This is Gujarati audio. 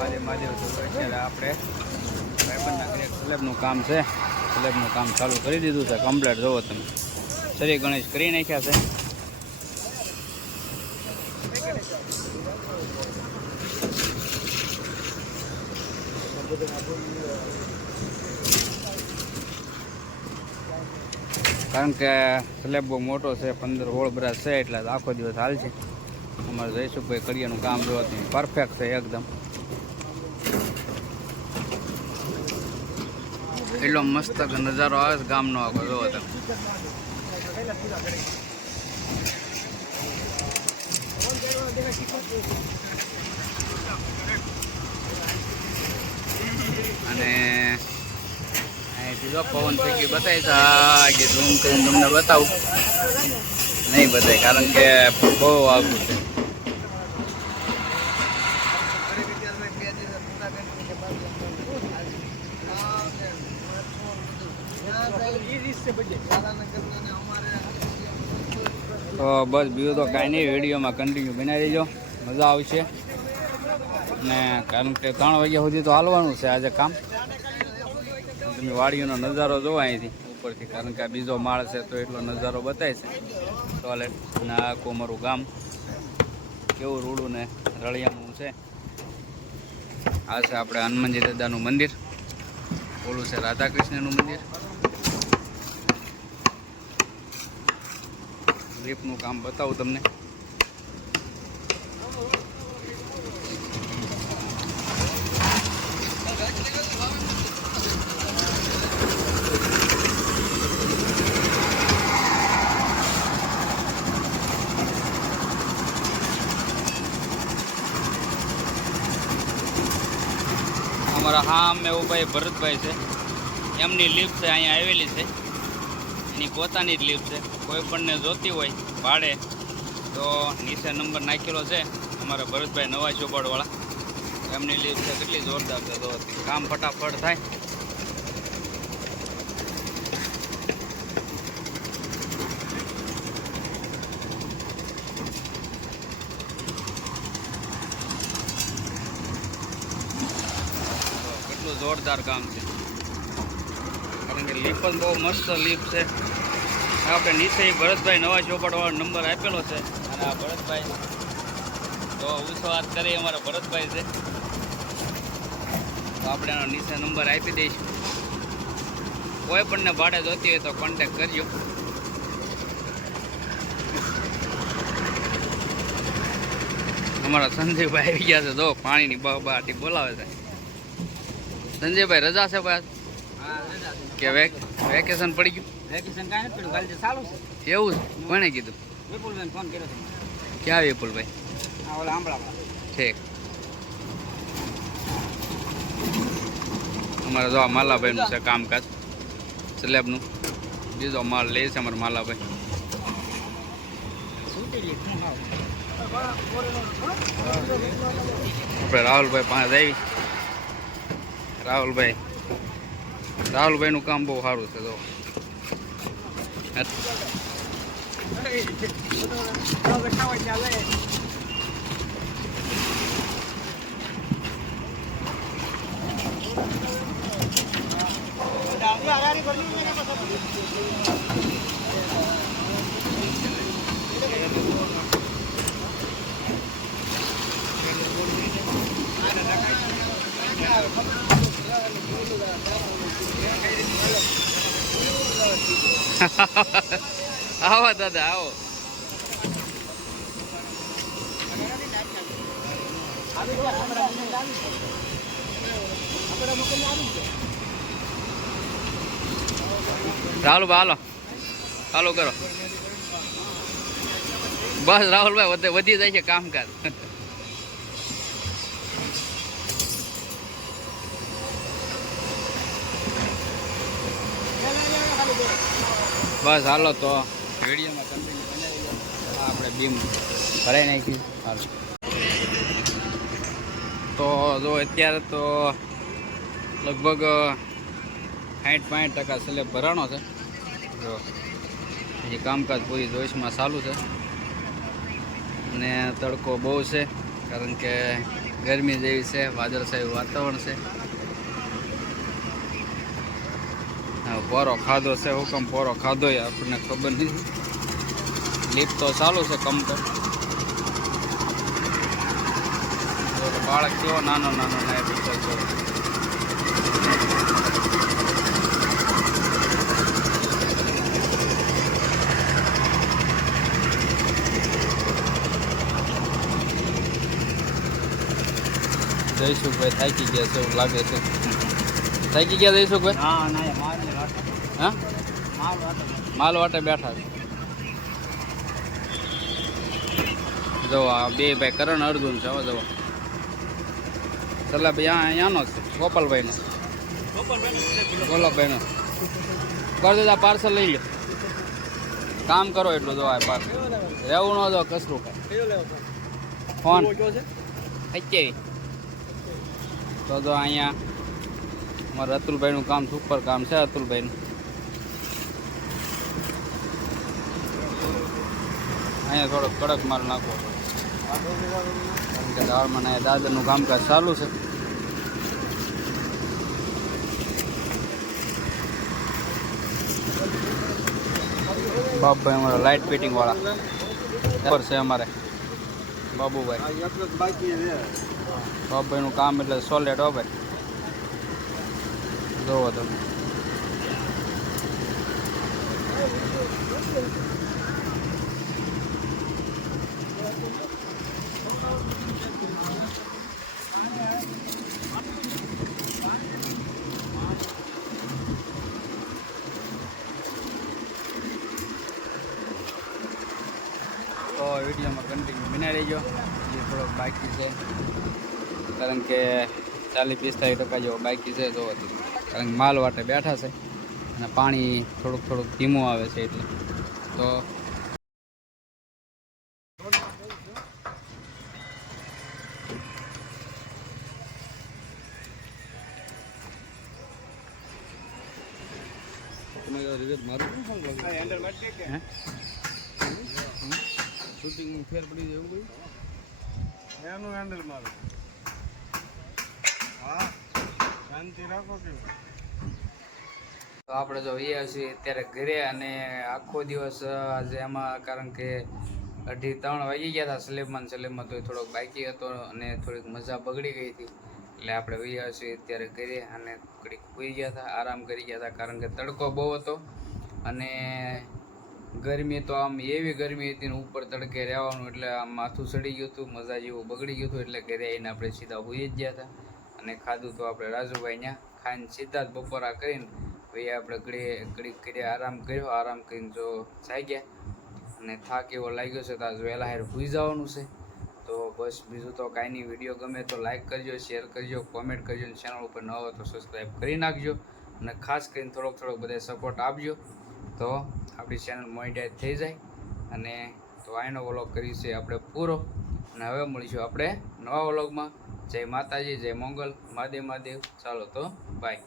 મહાદેવ તો અત્યારે આપણે સ્લેબનું કામ છે. સ્લેબનું કામ ચાલુ કરી દીધું છે કમ્પ્લેટ જોવો તમે. શ્રી ગણેશ કરી નાખ્યા છે. કારણ કે સ્લેબ બહુ મોટો છે, પંદર હોળ બ્રશ છે, એટલે આખો દિવસ હાલ છે. અમારે જયસુભાઈ કડિયાનું કામ જોવાથી પરફેક્ટ છે, એકદમ. એટલો મસ્ત નજારો આવે છે ગામનો આખો જોવો તમે. અને અહીંથી જો પવન થઈ ગયું બતાવી હા, કે ઝૂમ કરીને તમને બતાવું. નહીં બતાય, કારણ કે બહુ આવું છે. તો બસ બીજું તો કાંઈ નહીં, વિડીયોમાં કન્ટિન્યુ બનાવી દેજો. મજા આવશે. ને કારણ કે ત્રણ વાગ્યા સુધી તો હાલવાનું છે આજે કામ. તમે વાડીઓનો નજારો જોવો અહીંથી ઉપરથી, કારણ કે આ બીજો માળ છે તો એટલો નજારો બતાવે છે. ટોયલેટ અને આ અમારું ગામ. કેવું રૂડું ને રળિયામણું છે. આ છે આપણે હનુમાનજી દાદાનું મંદિર. ઓલું છે રાધાકૃષ્ણનું મંદિર. લીપનું કામ બતાવું તમને. અમારા હા અમે ભાઈ ભરતભાઈ છે. એમની લિફ્ટ છે, અહીંયા આવેલી છે. એની પોતાની જ લીફ છે. કોઈ પણને જોતી હોય, ભાડે, તો નીચે નંબર નાખેલો છે. અમારા ભરતભાઈ નવા ચોપાડવાળા. એમની લીફ છે કેટલી જોરદાર છે, તો કામ ફટાફટ થાય. કેટલું જોરદાર કામ છે. કે લીપ પણ બહુ મસ્ત લીપ છે. આપણે નીચે ભરતભાઈ નવા ચોપડવાળો નંબર આપેલો છે. અને આ ભરતભાઈ તો ઉસો વાત કરીએ અમારા ભરતભાઈ છે. તો આપણે એનો નીચે નંબર આપી દઈશું. કોઈ પણને ભાડે જોતી હોય તો કોન્ટેક કરજો. અમારા સંજયભાઈ આવી ગયા છે. જો પાણીની બાટી બોલાવે છે. સંજયભાઈ રજા છે ભાઈ કે વેક વેકેશન પડી ગયું? વેકેશન કાંઈ નથી પડ્યું. કાલે ચાલુ છે. એવું છે? કોણે કીધું? વિપુલભાઈ ફોન કર્યો ક્યાં વિપુલભાઈ? આ ઓલા આંબળા ઠીક. અમારે જો માલાભાઈનું છે કામકાજ સ્લેબનું. બીજો માલ લે છે અમારે માલાભાઈ. શું આપણે રાહુલભાઈ પાસે આવી રાહુલભાઈ રાહુલભાઈનું કામ બહુ સારું છે જો. આવો દાદા આવો. રાહુલભાઈ હાલો. ચાલુ કરો. બસ રાહુલભાઈ વધે જાય છે કામકાજ. બસ હાલો તો વિડીયોમાં કન્ટિન્યુ બનાવી આપણે બીમ ભરાઈ નાખી. હાલો. તો જો અત્યારે તો લગભગ સાઠ પાંઠ ટકા સ્લેબ ભરાણો છે. જો હજી કામકાજ પૂરી જોઈશમાં ચાલુ છે. અને તડકો બહુ છે, કારણ કે ગરમી જેવી છે, વાદળછાયું વાતાવરણ છે હા, પોરો ખાધો છે હુકમ પોરો ખાધો એ આપણને ખબર નથી લીપ તો ચાલુ છે કમ્પ્લેટ બાળક કેવો નાનો નાનો નાય બેઠો છે જયસુખભાઈ થાકી ગયા છે એવું લાગે છે થાકી ગયા જયસુખભાઈ ના ના એ માલ ને વાટો હા? માલ વાટે બેઠા છે. જો આ બે ભાઈ કરણ અર્જુન છે હવે જવા ચલા ભાઈ અહીંયાનો છે, ગોપાલભાઈનો. ગોલાભાઈનો કરજો આ પાર્સલ લઈ લો. કામ કરો એટલું જો આ પાર્સલ રહેવું ન જો કસરું કાંઈ. ફોન. તો જો અહીંયા અમારા અતુલભાઈનું કામ સુપર કામ છે, અતુલભાઈનું. અહીંયા થોડોક કડક માલ નાખવો કારણ કે દાળમાં અહીંયા દાદરનું કામકાજ ચાલુ છે. બાપભાઈ અમારા લાઇટ ફિટિંગ વાળા. ખબર છે અમારે. બાબુભાઈ. બાપભાઈનું કામ એટલે સોલેટ હો ભાઈ. જોવો તમે. તો વિડીયોમાં કન્ટિન્યુ બિના રહેજો. જે થોડોક બાકી છે. કારણ કે ચાલીસ પિસ્તાલીસ ટકા જેવો બાકી છે તો કારણ કે માલ વાટે બેઠા છે અને પાણી થોડુંક થોડુંક ધીમું આવે છે એટલે. તો હે? ફેર પડી જાય એવું ભાઈ એનું હેન્ડલ મારું. હા શાંતિ રાખો કે. તો આપણે જો એ છીએ અત્યારે ઘરે અને આખો દિવસ આજે એમાં કારણ કે અઢી ત્રણ વાગી ગયા હતા સલેબમાં સલેબમાં તો થોડોક બાકી હતો અને થોડીક મજા બગડી ગઈ હતી. એટલે આપણે વૈયા છીએ અત્યારે ઘરે અને થોડીક સુઈ ગયા હતા આરામ કરી ગયા હતા કારણ કે તડકો બહુ હતો. અને ગરમી તો આમ એવી ગરમી હતી ને ઉપર તડકે રહેવાનું એટલે આમ માથું સડી ગયું હતું, મજા જેવું બગડી ગયું હતું એટલે ઘરે આવીને આપણે સીધા હોઈ જ ગયા હતા. અને ખાધું તો આપણે રાજુભાઈ ત્યાં ખાઈને સીધા જ બપોરા કરીને ભાઈ આપણે ઘડી ઘડીક કરી આરામ કર્યો, આરામ કરીને જો જાગ્યા અને થાક એવો લાગ્યો છે તો આજ વહેલા હેર ભૂઈ જવાનું છે. તો બસ બીજું તો કાંઈ નહીં, વીડિયો ગમે તો લાઈક કરજો, શેર કરજો, કોમેન્ટ કરજો અને ચેનલ ઉપર ન હોય તો સબસ્ક્રાઈબ કરી નાખજો. અને ખાસ કરીને થોડોક થોડોક બધા સપોર્ટ આપજો. તો આપણી ચેનલ મોનિટાઈઝ થઈ જાય. અને તો આનો વ્લોગ કરીશું આપણે પૂરો. અને હવે મળીશું આપણે નવા વ્લોગમાં. જય માતાજી, જય મંગલ. મહાદેવ મહાદેવ. ચાલો તો બાય